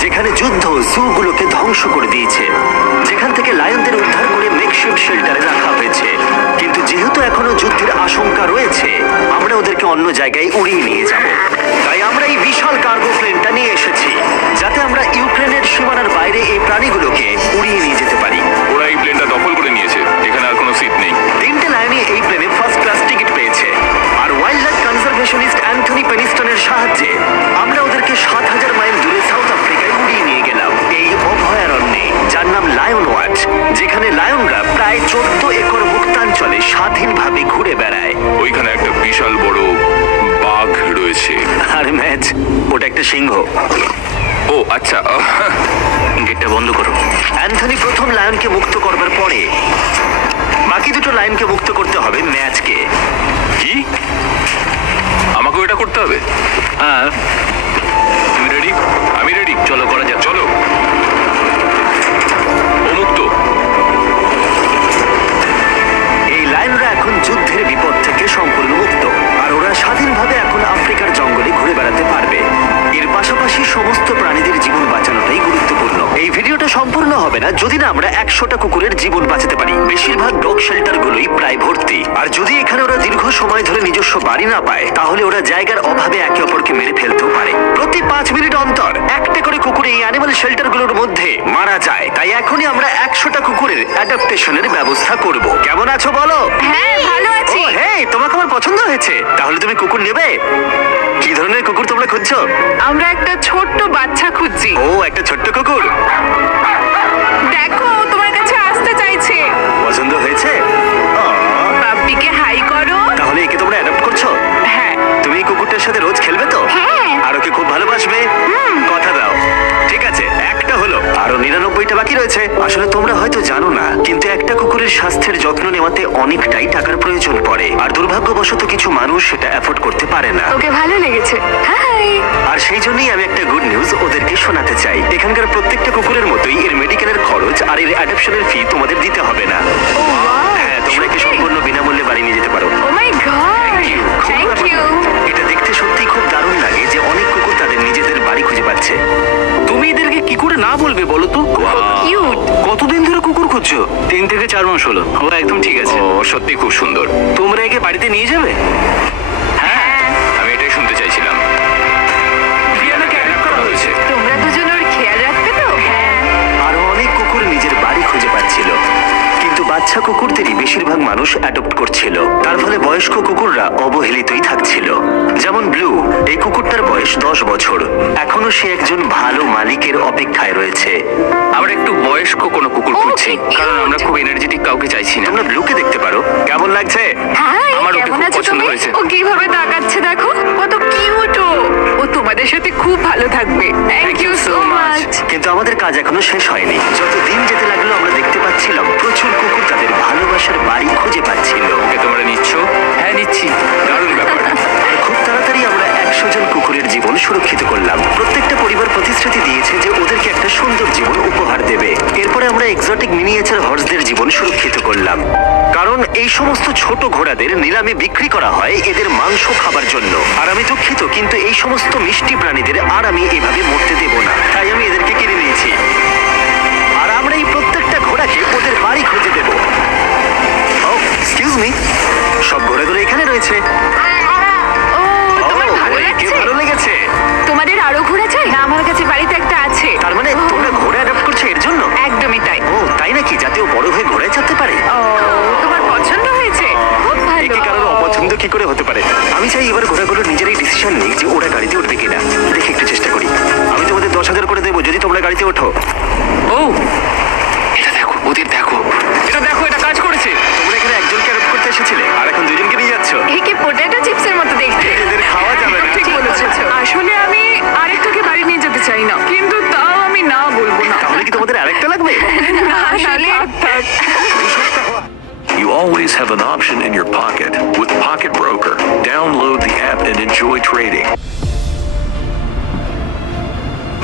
যেখানে যুদ্ধ জুগুলোকে ধ্বংস করে দিয়েছে, যেখান থেকে লায়নদের উদ্ধার করে মেকশিফট শেল্টারে রাখা হয়েছে। কিন্তু যেহেতু এখনো যুদ্ধের আশঙ্কা রয়েছে, আমরা ওদেরকে অন্য জায়গায় উড়িয়ে নিয়ে যাব। তাই আমরা এই বিশাল কার্গো প্লেনটা নিয়ে এসেছি, যাতে আমরা ইউক্রেনের সীমানার বাইরে এই প্রাণীগুলোকে উড়িয়ে নিয়ে যেতে পারি। ওরা এই প্লেনটা দখল করে নিয়েছে, এখানে আর কোনো সিট নেই। 3টে লায়নই এই প্লেনে ফার্স্ট ক্লাস টিকিট পেয়েছে। আর ওয়াইল্ড লাইফ কনজারভেশনিস্ট অ্যান্থনি পেনিস্টনের সাহায্যে আমরা ওদেরকে 7,000 মাইল দূরে সাউথ আফ্রিকায় উড়িয়ে নিয়ে গেলাম, এই অভয়ারণ্যে, যার নাম লায়ন ওয়াচ, যেখানে লায়নরা প্রায় 14 একর মুক্তাঞ্চলে স্বাধীনভাবে ঘুরে বেড়ায়। ওইখানে একটা বিশাল বড় বাঘ রয়েছে। আর ম্যাচ, ওটা একটা সিংহ। ও আচ্ছা, গেটটা বন্ধ করো। অ্যান্থনি প্রথম লায়নকে মুক্ত করবার পরে বাকি দুটো লায়নকে মুক্ত করতে হবে ম্যাচকে। কি আমাকে এটা করতে হবে? হ্যাঁ, তুমি রেডি? আমি রেডি। চলো করা যাক। চলো। ও মুক্ত। এই লায়নরা এখন যুদ্ধের বিপদ থেকে সম্পূর্ণ মুক্ত, আর ওরা স্বাধীনভাবে এখন আফ্রিকার জঙ্গলে ঘুরে বেড়াতে পারবে। এর পাশাপাশি সমস্ত প্রাণীদের জীবন বাঁচানোটাই গুরুত্বপূর্ণ। এই ভিডিওটা সম্পূর্ণ হবে না যদি না আমরা 100টা কুকুরের জীবন বাঁচাতে পারি। বেশিরভাগ ডগ শেল্টার গুলোই প্রায় ভর্তি, আর যদি এখানে ওরা দীর্ঘ সময় ধরে নিজস্ব বাড়ি না পায়, তাহলে ওরা জায়গার অভাবে একে অপরকে মেরে ফেলতেও পারে। প্রতি 5 মিনিট অন্তর একটা করে কুকুর এই অ্যানিমাল শেল্টার গুলোর মধ্যে মারা যায়। তাই এখনই আমরা 100টা কুকুরের অ্যাডাপ্টেশনের ব্যবস্থা করব। কেমন আছো বলো? হ্যাঁ, ভালো আছি। ও হ্যাঁ, তোমাকে আমার পছন্দ হয়েছে। তাহলে তুমি কুকুর নেবে? কি ধরনের কুকুর তোমরা খুঁজছো? আমরা একটা ছোট্ট বাচ্চা খুঁজছি। ও, একটা ছোট্ট কুকুর। দেখো, তোমার কাছে আসতে চাইছে। পছন্দ হয়েছে? বাপ্পিকে হাই করো। তাহলে একে তোমরা অ্যাডাপ্ট করছো? হ্যাঁ। তুমি এই কুকুরটার সাথে রোজ খেলবে তো? হ্যাঁ। আর ওকে খুব ভালোবাসবে? কথা দাও। ঠিক আছে, একটা হলো, আরো 99টা বাকি রয়েছে। আসলে তোমরা হয়তো জানো না, কিন্তু একটা কুকুরের স্বাস্থ্যের যত্ন নেওয়াতে অনেকটাই টাকার প্রয়োজন পড়ে, আর দুর্ভাগ্যবশত কিছু মানুষ সেটা অ্যাফোর্ড করতে পারে না। ওকে ভালো লেগেছে। হাই। আর সেই জন্যই আমি একটা গুড নিউজ ওদেরকে শোনাতে চাই। এখানকার প্রত্যেকটা কুকুরের মতোই এর মেডিকেলের খরচ আর এর অ্যাডপশনের ফি তোমাদের দিতে হবে না। Oh wow. হ্যাঁ, তোমরা একে সম্পূর্ণ বিনামূল্যে বাড়ি নিয়ে যেতে পারো। Oh my God. Thank you. এটা দেখতে সত্যি খুব দারুণ লাগে যে অনেক কুকুর তাদের নিজেদের বাড়ি খুঁজে পাচ্ছে। তুমি এদেরকে কি করে না বলবে বলো তো? কিউট। কতদিন ধরে কুকুর খুঁজছো? 3 থেকে 4 মাস হলো। ও একদম ঠিক আছে। ও সত্যি খুব সুন্দর। তোমরা একে বাড়িতে নিয়ে যাবে? হ্যাঁ। আমি এটাই শুনতে চাইছিলাম। ব্রিয়ানাকে অ্যাডপ্ট করা হয়েছে। তোমরা দুজন ওর খেয়াল রাখবে তো? হ্যাঁ। আরো অনেক কুকুর নিজের বাড়ি খুঁজে পাচ্ছিল, কিন্তু বাচ্চা কুকুরদেরই বেশিরভাগ মানুষ অ্যাডপ্ট করছিল। তার ফলে বয়স্ক কুকুররা অবহেলিতই থাকছিল। যেমন ব্লু, এই কুকুরটার বয়স 10 বছর। এখনো সে একজন ভালো মালিকের অপেক্ষায় রয়েছে। আমরা একটু বয়স্ক কোনো কুকুর ও, খুঁজছি, কি cute! কারণ আমরা খুব এনার্জেটিক কাউকে চাইছি না। তোমরা ব্লুকে দেখতে পারো। কেমন লাগছে? হাই, আমার ওকে কেমন খুব আছো পছন্দ তুমি? হয়েছে। ও কিভাবে তাকাচ্ছে দেখো, কত কিউট ও। ও তোমাদের সাথে খুব ভালো থাকবে। Thank you so much. কিন্তু আমাদের কাজ এখনো শেষ হয়নি। যত দিন যেতে লাগলো আমরা দেখতে পাচ্ছিলাম প্রচুর কুকুর তাদের ভালোবাসার বাড়ি খুঁজে পাচ্ছিল। ওকে তোমরা নিচ্ছ? হ্যাঁ, নিচ্ছি। দারুণ ব্যাপার। আর খুব তাড়াতাড়ি আমরা 100 জন কুকুরের জীবন সুরক্ষিত করলাম। প্রত্যেকটা পরিবার প্রতিশ্রুতি দিয়েছে যে ওদেরকে একটা সুন্দর জীবন উপহার দেবে। এরপরে আমরা এক্সোটিক মিনিয়েচার হর্সদের জীবন সুরক্ষিত করলাম, কারণ এই সমস্ত ছোট ঘোড়াদের নিলামে বিক্রি করা হয় এদের মাংস খাবার জন্য। আর আমি দুঃখিত, কিন্তু এই সমস্ত মিষ্টি প্রাণীদের আর আমি এভাবে মরতে দেব না, তাই আমি এদেরকে কিনে নিয়েছি। আর আমরা এই প্রত্যেকটা ঘোড়াকে ওদের বাড়ি খুঁজে দেব। ও এক্সকিউজ মি, সব ঘোড়াগুলো এখানে রয়েছে। ও, তোমার ও, ভালো একে লাগছে? ভালো লেগেছে। তোমাদের আরো ঘোড়া চাই? না, আমার কাছে বাড়িতে একটা আছে। তার মানে তোমরা ঘোড়া অ্যাডপ্ট করছো এর জন্য? একদমই তাই। ও তাই নাকি? যাতে ও বড় হয়ে ঘোড়ায় চাপতে পারে। ও, তোমার পছন্দ হয়েছে? খুব ভালো। একে কারোর অপছন্দ কি করে হতে পারে? আমি চাই এবার ঘোড়াগুলো নিজেরাই ডিসিশন নিক যে ওরা গাড়িতে উঠবে কিনা। দেখি, একটু চেষ্টা করি। আমি তোমাদের 10,000 করে দেবো যদি তোমরা গাড়িতে ওঠো। ও, এটা দেখো, ওদের দেখো। এটা দেখো, এটা কাজ করেছে। তোমরা এখানে একজনকে অ্যাডপ্ট করতে এসেছিলে, আর এখন দুজনকে নিয়ে যাচ্ছ। একে পটেটো চিপসের মতো দেখতে। এদের খাওয়া যাবে না। ঠিক বলেছো। আসলে আমি আরেকটাকে বাড়ি নিয়ে যেতে চাই না, কিন্তু তাও আমি না বলবো না। তাহলে কি তোমাদের আরেকটা লাগবে? আসলে You always have an option in your pocket with Pocket Broker. Download the app and enjoy trading.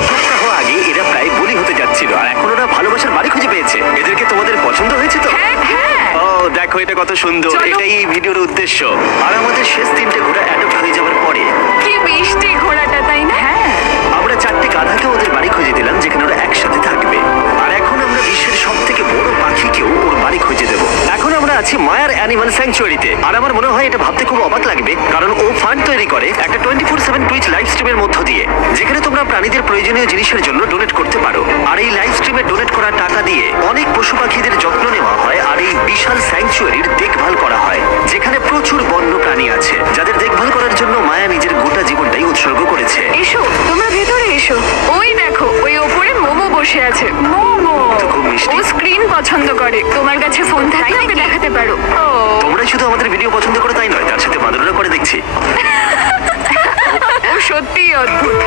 সপ্তাহ আগে এরা প্রায় বলি হতে যাচ্ছিল, আর এখন ওরা ভালোবাসার বাড়ি খুঁজে পেয়েছে। এদেরকে তোমাদের পছন্দ হয়েছে তো? হ্যাঁ, হ্যাঁ। ও দেখো, এটা কত সুন্দর। চলো। এটাই এই ভিডিওর উদ্দেশ্য। আর আমাদের শেষ 3টে ঘোড়া অ্যাডপ্ট হয়ে যাওয়ার পরে কি মিষ্টি ঘোড়াটা, তাই না? হ্যাঁ। আমরা 4টে গাধাকে ওদের বাড়ি খুঁজে দিলাম। স্যাংচুয়ারিতে। আর আমার মনে হয় এটা ভাবতে খুব অবাক লাগবে, কারণ ও ফান্ড তৈরি করে একটা 24/7 টুইচ লাইভ স্ট্রিমের মধ্য দিয়ে, যেখানে তোমরা প্রাণীদের প্রয়োজনীয় জিনিসের জন্য ডোনেট করতে পারো। আর এই লাইভ স্ট্রিমে ডোনেট করা টাকা দিয়ে অনেক পশু পাখিদের যত্ন নেওয়া হয়, আর এই বিশাল স্যাংচুয়ারির দেখভাল করা হয়, যেখানে প্রচুর বন্য প্রাণী আছে যাদের দেখভাল করার জন্য মায়া নিজের গোটা জীবনটাই উৎসর্গ করেছে। এসো, তোমরা ভেতরে এসো। ওই দেখো, ওই ওপরে মোমো বসে আছে। মোমো তো খুব মিষ্টি। ও স্ক্রিন পছন্দ করে। তোমার কাছে ফোন থাকলে ওকে দেখাতে পারো। ও তোমরা শুধু আমাদের ভিডিও পছন্দ করো তাই নয়, তার সাথে বাদররা করে দেখছি। ও সত্যিই অদ্ভুত।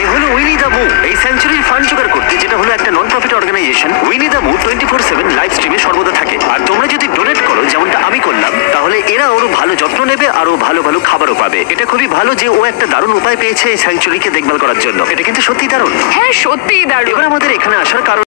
এ হলো উইনি দ্য মু। এই স্যাংচুয়ারির ফান্ড জোগাড় করতে, যেটা হলো একটা non profit organisation, Winnie the Moo 24/7 live স্ট্রিমে সর্বদা থাকে। আর তোমরা যদি ডোনেট করো, যেমনটা আমি করলাম, তাহলে এরা ওর ভালো যত্ন নেবে আর ও ভালো ভালো খাবারও পাবে। এটা খুবই ভালো যে ও একটা দারুণ উপায় পেয়েছে এই স্যাংচুয়ারিকে দেখভাল করার জন্য। এটা কিন্তু সত্যি দারুণ। হ্যাঁ, সত্যিই দারুণ। এবার আমাদের এখানে আসার কারণ